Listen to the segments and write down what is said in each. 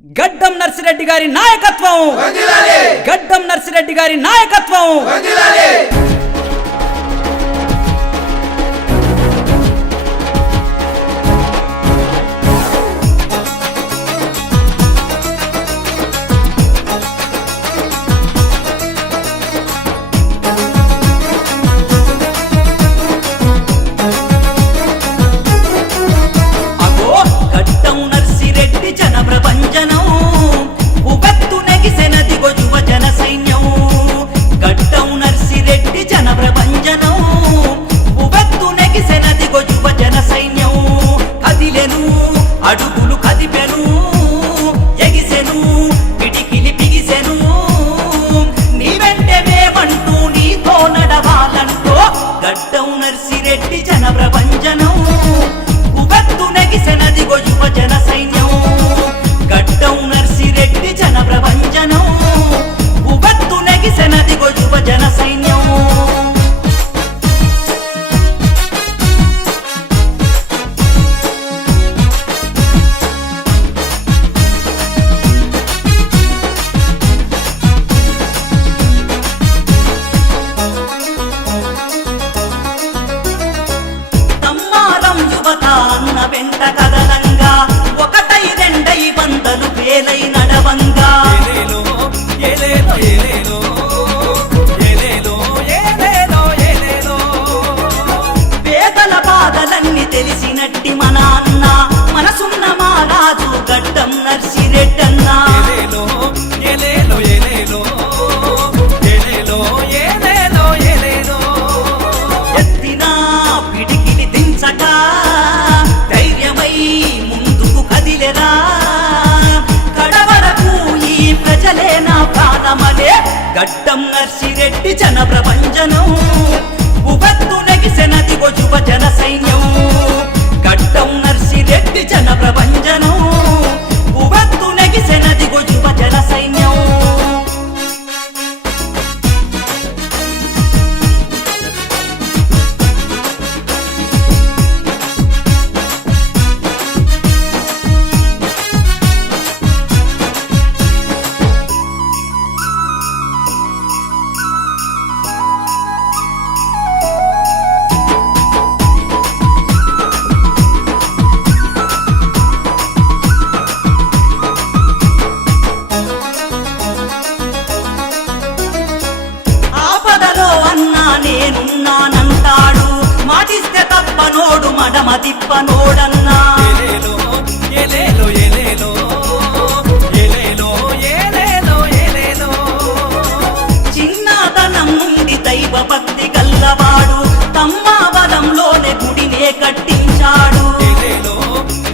గడ్డం నర్సిరెడ్డి గారి నాయకత్వం. గడ్డం నర్సిరెడ్డి గారి నాయకత్వం. ప్రపంచనం ఏలేదో ఏలేదో ఏలేదో ఏలేదో ఏలేదో పేదల బాధలన్నీ తెలిసినట్టి గడ్డం నర్సిరెడ్డి జన ప్రపంచను. ఉపత్తు నెగిసెనదిగో చుప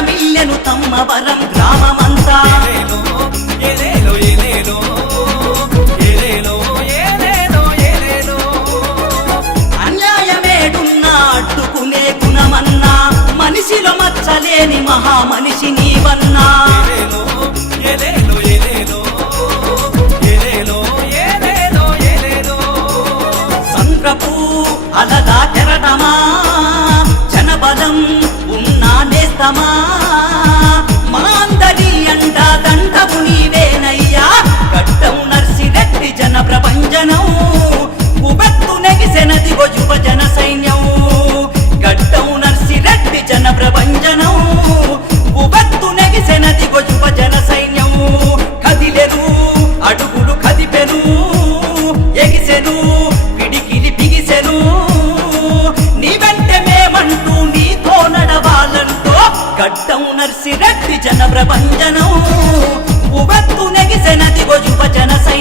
మిల్లెను తమ్మ వరం గ్రామమంతా. అన్యాయమేడున్నాట్టుకునే గుణమన్నా మచ్చలేని మహామనిషి నీవన్నా. సంద్రపు అలదా కెరటమా சமா గడ్డం నర్సి నర్సిరెడ్డి జన ప్రభంజనం ఉబత్తు నెగిసెనదిగో యువజన సై